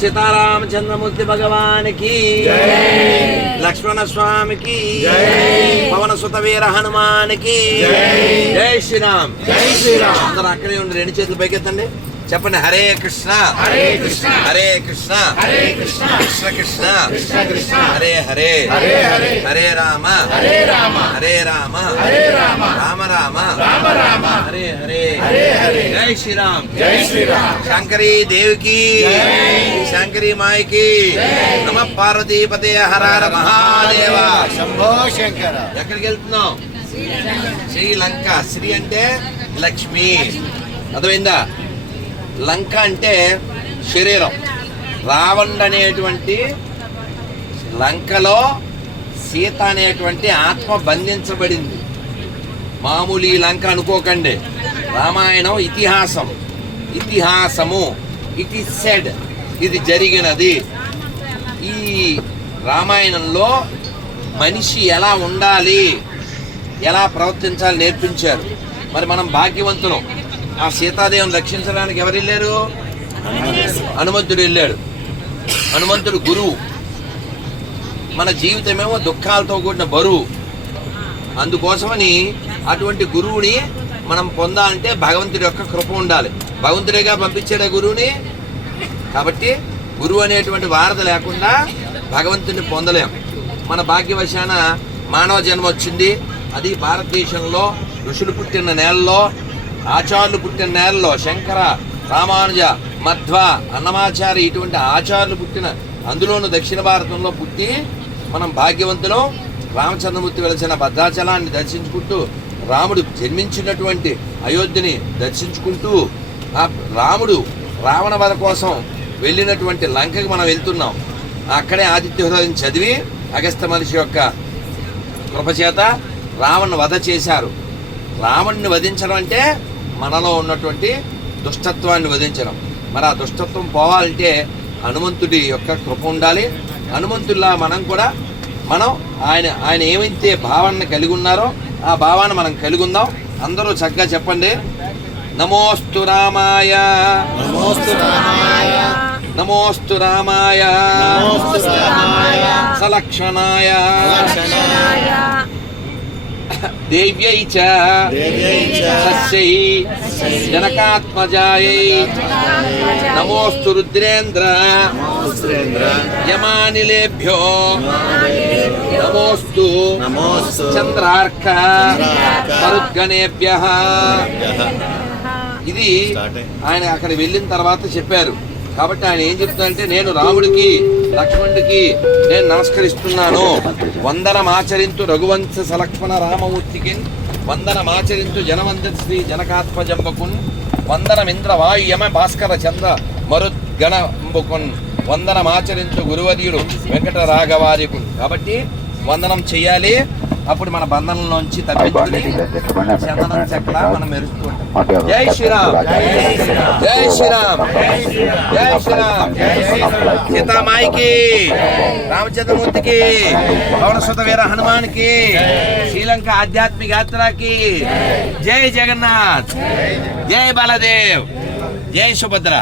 సీతారామచంద్రమూర్తి భగవానికి లక్ష్మణ స్వామికి పవన సుత వీర హనుమానికి జై శ్రీరామ్. అందరూ అక్కడే ఉండి రెండు చేతులు పైకెత్తండి, చెప్పండి. హరే కృష్ణ హరే కృష్ణ హరే కృష్ణ హరే కృష్ణ కృష్ణ కృష్ణ కృష్ణ కృష్ణ హరే హరే హరే హరే హరే రామ హరే రామ హరే రామ హరే రామ రామ రామ రామ రామ హరే హరే హరే హరే. జై శ్రీరామ్ జై శ్రీరామ్. శంకరీ దేవికి శంకరీ మాయకి నమ. పార్వతీపతే హర హర మహాదేవ శంభో శంకర. ఎక్కడికి వెళ్తున్నాం? శ్రీలంక. శ్రీ అంటే లక్ష్మి, అర్థమైందా? లంక అంటే శరీరం. రావణుడు అనేటువంటి లంకలో సీత అనేటువంటి ఆత్మ బంధించబడింది. మామూలు ఈ లంక అనుకోకండి. రామాయణం ఇతిహాసం, ఇతిహాసము. ఇట్ ఈస్ సెడ్, ఇది జరిగినది. ఈ రామాయణంలో మనిషి ఎలా ఉండాలి, ఎలా ప్రవర్తించాలి నేర్పించారు. మరి మనం భాగ్యవంతులం. ఆ సీతాదేవిని రక్షించడానికి ఎవరు వెళ్ళారు? హనుమంతుడు వెళ్ళాడు. హనుమంతుడు గురువు. మన జీవితమేమో దుఃఖాలతో కూడిన బరువు. అందుకోసమని అటువంటి గురువుని మనం పొందాలంటే భగవంతుడి యొక్క కృప ఉండాలి. భగవంతుడిగా పంపించాడు గురువుని. కాబట్టి గురువు అనేటువంటి వారధ లేకుండా భగవంతుడిని పొందలేం. మన భాగ్యవశాన మానవ జన్మ వచ్చింది. అది భారతదేశంలో ఋషులు పుట్టిన నేలలో, ఆచార్యులు పుట్టిన నేలలో, శంకర, రామానుజ, మధ్వ, అన్నమాచార్య ఇటువంటి ఆచార్యులు పుట్టిన, అందులోనూ దక్షిణ భారతంలో పుట్టి మనం భాగ్యవంతులం. రామచంద్రమూర్తి వెలిసిన భద్రాచలాన్ని దర్శించుకుంటూ, రాముడు జన్మించినటువంటి అయోధ్యని దర్శించుకుంటూ, ఆ రాముడు రావణ వధ కోసం వెళ్ళినటువంటి లంకకి మనం వెళ్తున్నాం. అక్కడే ఆదిత్య హృదయం చదివి అగస్త్య మహర్షి యొక్క కృపచేత రావణ వధ చేశారు. రావణ్ణి వధించడం అంటే మనలో ఉన్నటువంటి దుష్టత్వాన్ని వధించడం. మరి ఆ దుష్టత్వం పోవాలంటే హనుమంతుడి యొక్క కృప ఉండాలి. హనుమంతుల్లా మనం కూడా ఆయన ఏమైతే భావాన్ని కలిగి ఉన్నారో ఆ భావాన్ని మనం కలిగి ఉందాం. అందరూ చక్కగా చెప్పండి. నమోస్తు రామాయ నమోస్తు రామాయ నమోస్తు రామాయ సలక్షణాయ దేవ్యై చ సస్యై జనకాత్మజాయై నమోస్తు రుద్రేంద్ర యమానిలేభ్యో నమోస్తు చంద్రార్క మరుద్గణేభ్యః. ఇది ఆయన అక్కడ వెళ్ళిన తర్వాత చెప్పారు. కాబట్టి ఆయన ఏం చెప్తారంటే, నేను రాముడికి లక్ష్మణుడికి నేను నమస్కరిస్తున్నాను. వందనమాచరింతు రఘువంశ సలక్ష్మణ రామమూర్తికి, వందనమాచరింతు జనవంత శ్రీ జనకాత్మజంబకున్, వందనమింద్ర వాయు యమ భాస్కర చంద్ర మరుద్గణంబుకున్, వందనమాచరింతు గురువర్యుడు వెంకట రాఘవార్యకున్. కాబట్టి వందనం చెయ్యాలి. అప్పుడు మన బంధనంలోంచి తప్పించుకుని చందనం చక్ర మనం మెరుస్తూ ఉంటాం. జై శ్రీరామ్ జై శ్రీరామ్ జై శ్రీరామ్. సీతామాయికి, రామచంద్రమూర్తికి, పవన సుత వీర హనుమానికి, శ్రీలంక ఆధ్యాత్మిక యాత్రకి జై జగన్నాథ్, జై బలదేవ్, జై సుభద్ర.